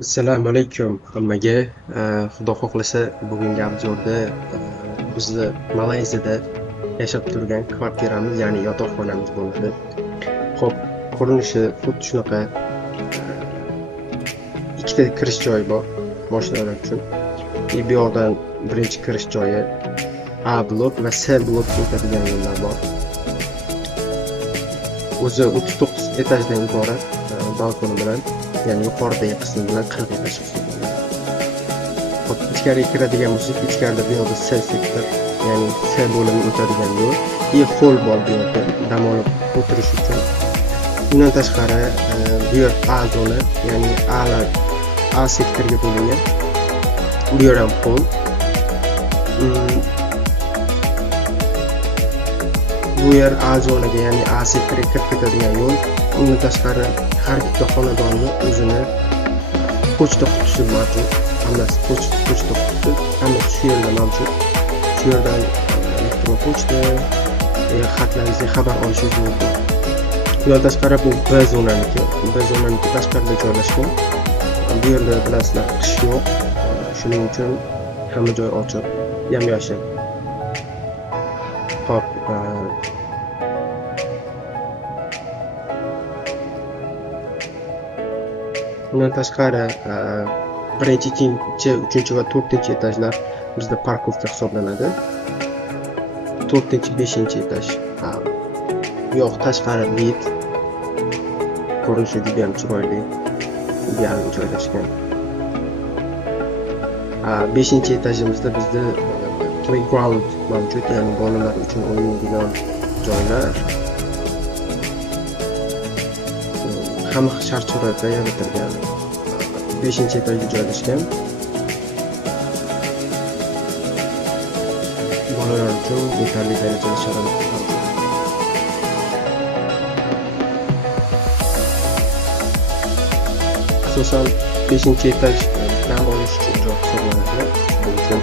Assalomu alaykum hammaga. Xudo xohlasa bugungi obzorda bizni Malayziyada yashab turgan kvartiramiz, ya'ni yotoqxonamiz bo'ladi. Xo'p, ko'rinishi xuddi shunaqa. Ikkita kirish joyi bor mashinalar uchun. Bu yoqdan birinchi kirish joyi A blok va C blok o'tadigan yo'llar bor. O'zi 39 etajdan iborat balkoni bilan, ya'ni yuqoridagi qismi bilan 40 etaj hisoblanadi. Hop, ichkariga kiradigan bo'lsak, ichkarida bu yoqda C sektor, ya'ni C bo'limi o'tadigan yo'l, hol bor bu yerda dam olib o'tirish uchun. Bundan tashqari bu yer A zona, ya'ni A sektorga bo'lingan. Bu yer ham hol. Bu yer A zonaga, ya'ni A sektoriga kirib ketadigan yo'l. Undan tashqari har bitta xonadonni o'zini pochta qutisi mavjud. Hammasi pochta qutisi, hammasi shu yerda mavjud. Shu yerdan elektron pochta, xatlaringizga xabar olishingiz mumkin. Bundan tashqari bu B zonaniki. B zonaniki tashqarida joylashgan. Bu yerda bilasizlar, qish yo'q. Shuning uchun hamma joy ochiq, yam-yashil. Hop, bundan tashqari birinchi, ikkinchi, uchinchi va to'rtinchi etajlar bizda parkovka hisoblanadi. To'rtinchi, beshinchi etaj. Bu yoq tashqari bit. Ko'rinishi juda ham chiroyli. Ideal joylashgan. Beshinchi etajimizda bizda playground mavjud, ya'ni bolalar uchun o'ynaydigan joylar. Hamma shart-sharoitlar yaratilgan. 5-etajda joylashgan. Bolalar uchun yetarli darajada sharoit mavjud. Asosan 5-etaj dam olish uchun joy hisoblanadi. Shuning uchun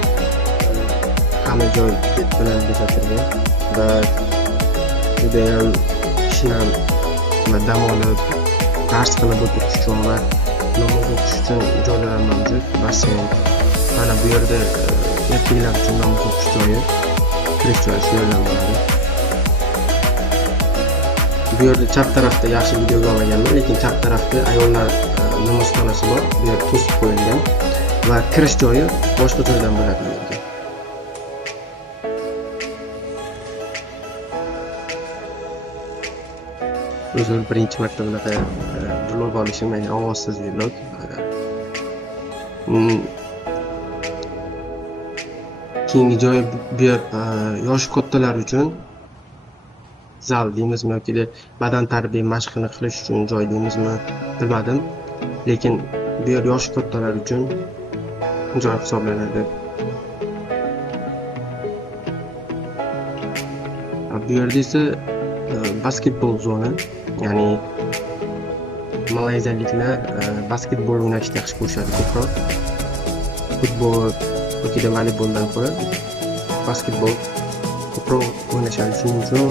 hamma joy bilan bezatilgan va juda ham shinam va dam olib dars qilib o'tirish uchun va namoz o'qish uchun joylar mavjud. Basseyn, mana bu yerda erkaklar uchun namoz o'qish joyi, kirish joyi shu yerdan bo'ladi. Bu yerda chap tarafda yaxshi videoga olmaganman, lekin chap tarafda ayollar namozxonasi bor. Bu yer to'sib qo'yilgan va kirish joyi boshqa joydan bo'ladi bu yerda. O'zim birinchi marta bunaqa vlog olishim, ya'ni ovozsiz vlog. Keyingi joy bu yer yosh kattalar uchun zal deymizmi yoki badan tarbiya mashqini qilish uchun joy deymizmi bilmadim, lekin bu yer yosh kattalar uchun joy hisoblanadi. Bu yerda esa basketbol zona, ya'ni malayziyaliklar basketbol o'ynashni yaxshi ko'rishadi ko'proq. Futbol yoki voleyboldan ko'ra basketbol ko'proq o'ynashadi. Shuning uchun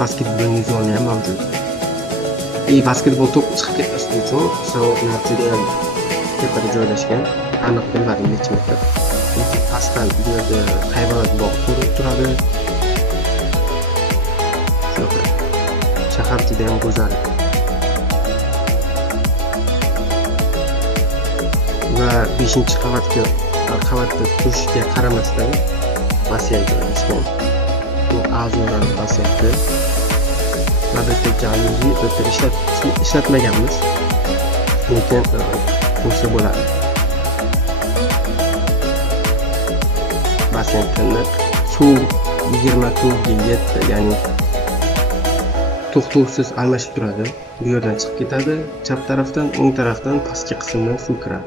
basketbol zona ham mavjud. Basketbol to'p chiqib ketmasligi uchun savollar juda ham tepada joylashgan. Aniq bilmadim necha metr. Lekin pastdan bu yerda hayvonot bog'i ko'rinib turadi. Shahar juda ham go'zal. Va 5-qavatda turishiga qaramasdan basseyn joylashgan. Bu A zonani basseyni. Albatta jaluzi ishlatmaganmiz, lekin bo'lsa bo'ladi. Basseyn tiniq, suv 24/7, ya'ni to'xtovsiz almashib turadi. Bu yerdan chiqib ketadi, chap tarafdan, o'ng tarafdan pastki qismdan suv kiradi.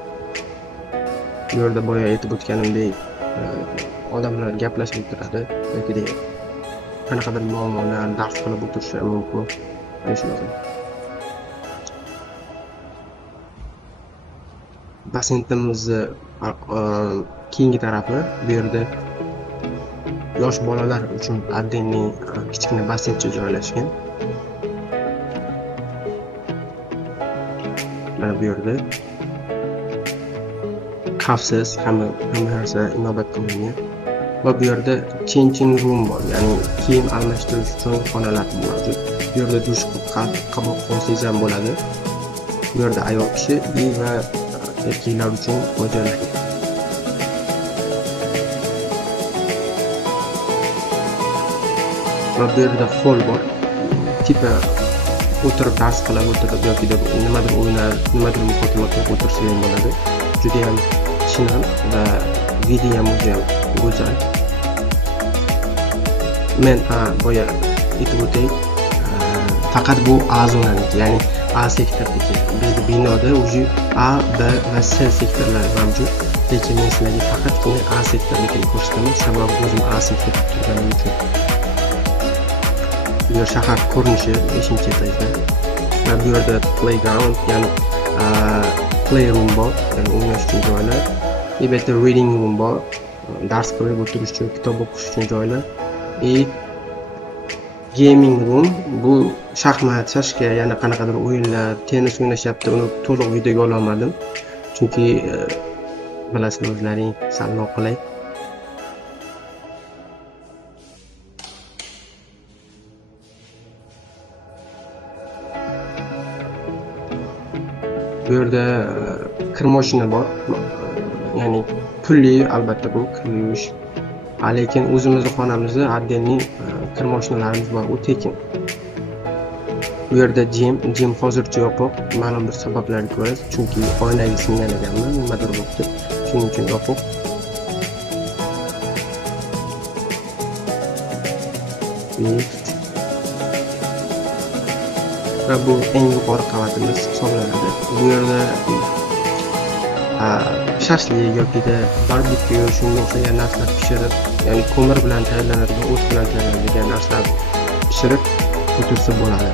Bu yerda boya aytib o'tganimdek, odamlar gaplashib turadi yoki qanaqadir muammolar dars qilib o'tirishi mumkin. Mana shunaqa. Basseynimizni keyingi tarafi, bu yerda yosh bolalar uchun отдельный kichkina basseyncha joylashgan. mana bu yerda xavfsiz, hamma narsa inobatga olingan. Va bu yerda changing room bor, ya'ni kiyim almashtirish uchun xonalar mavjud. Bu yerda dush qabul qilsangiz ham bo'ladi. Bu yerda ayol kishi va erkaklar uchun mo'ljallangan. Va bu yerda hol bor. Tipa o'tirib dars qilib o'tirib yoki nimadir o'ynar, nimadir muhokama qilib o'tirsangiz ham bo'ladi. Juda ham shinam va video ham go'zal. Men boya aytib o'tay, faqat bu A zonaniki, ya'ni A sektorniki. Bizning binoda уже A, B va C sektorlar mavjud. Lekin men sizlarga faqatgina A sektornikini ko'rsataman, sababi o'zim A sektorda turganim uchun. Bu yer shahar ko'rinishi 5-etajda. Va bu yerda playground, ya'ni playroom bor, ya'ni o'ynash uchun joylar. Bu yerda reading room bor, dars qilib o'tirish uchun, kitob o'qish uchun joylar. Gaming room, bu shaxmat, shashka, yana qanaqadir o'yinlar, tennis o'ynashyapti, uni to'liq videoga ola olmadim. Chunki bilasizlar o'zlaring sal noqulay. Bu yerda kir mashina bor. Ya'ni pulli, albatta bu kirilish. Lekin o'zimizning xonamizda отдельный kir mashinalarimiz bor, u tekin. Bu yerda jim hozircha yopiq, ma'lum bir sabablarga ko'ra, chunki oynaga singan ekanman, nimadir bo'libdi. Shuning uchun yopiq. Va bu eng yuqori qavatimiz hisoblanadi. Bu yerda shashlik yoki barbekyu shunga o'xshagan narsalar pishirib, ya'ni ko'mir bilan tayyorlanadigan, o't bilan tayyorlanadigan narsalar pishirib o'tirsa bo'ladi.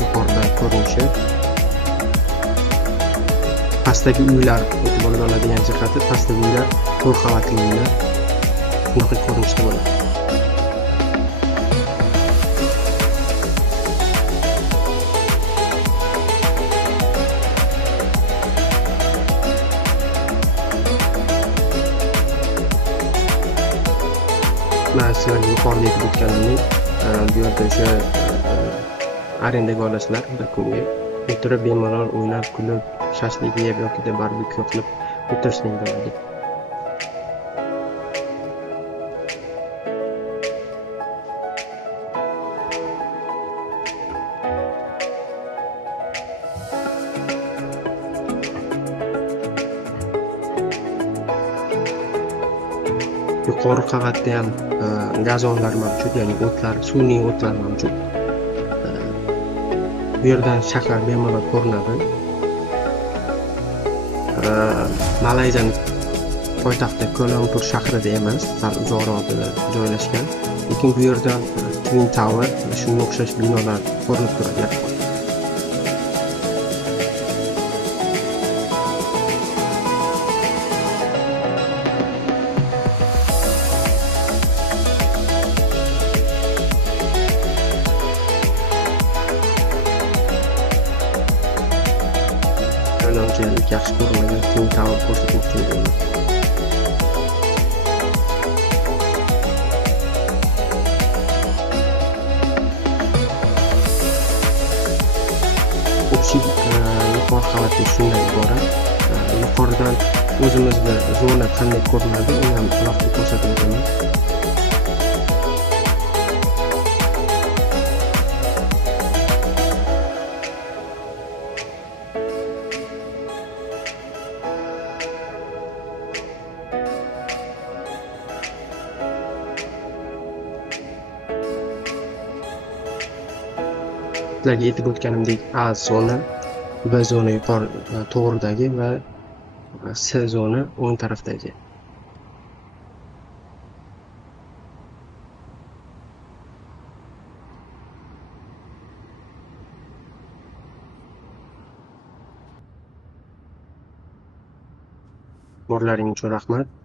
Yuqorida ko'rinishi. Pastdagi uylar e'tiborga oladigan jihati, pastdagi uylar 4 qavatli uylar. Bunaqa ko'rinishda bo'ladi. Men sizlarga yuqorida aytib o'tganimdek, bu yerda o'sha arendaga olasizlar bir kunga. O'tirib bemalol o'ynab, kulib, shashlik yeb yoki barbekyu qilib o'tirsang bo'ladi. Yuqori qavatda ham gazonlar mavjud, ya'ni o'tlar, sun'iy o'tlar mavjud. Bu yerdan shahar bemalol ko'rinadi. Malayziyaning poytaxti Kuala-Lumpur shahrida emas, sal uzoqroqda joylashgan. Lekin bu yerdan Twin Tower, shunga o'xshash binolar ko'rinib turadi. Unchalik yaxshi ko'rinmagan Twin Tower ko'rsatmoqchi bo'ldim. Yuqori qavatli shundan iborat. Yuqoridan o'zimizda zona qanday ko'rinadi, uni ham alohida ko'rsatib o'taman. Sizlarga aytib o'tganimdek, A zona, B zona yuqori to'g'ridagi va C zona o'ng tarafdagi. E'tiborlaring uchun rahmat.